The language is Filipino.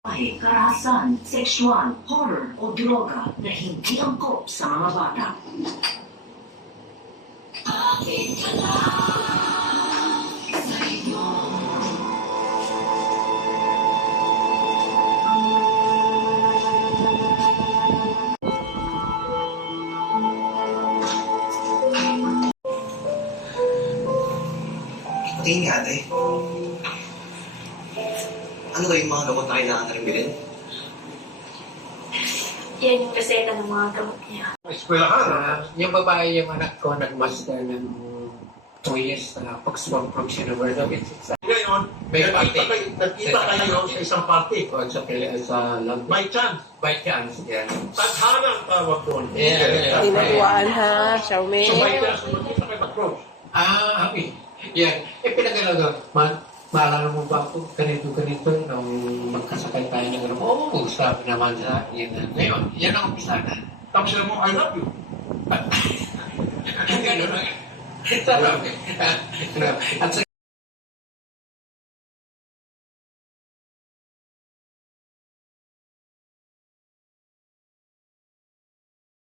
Ay karahasan, sexual, horror o droga na hindi angkop sa mga bata. Akin ka lang sa inyo. Tingin nga, ate. Ano ba yung mga gamot na kailangan na rin bilhin? Yan yung kaseta ng mga gamot niya. Eskwelahan. Yung babae, yung anak ko, nagmaster ng 2 years na pag-swam from University. Ngayon, May party. nagkita kayo sa isang party. O sa London. By chance, By chance, yan. tadhana ang tawag doon. Yeah. Tinaguan ha, Xiaomi. So by chance, magkita kayo mag-approach. Okay. Yan. Pinagano doon. Maalala mo ba ako, ganito, nung magkasakay tayo ng gano'n, sabi naman sa akin, ngayon, yan ang umpisa na. Tapos sila mo, I love you. Ganun. At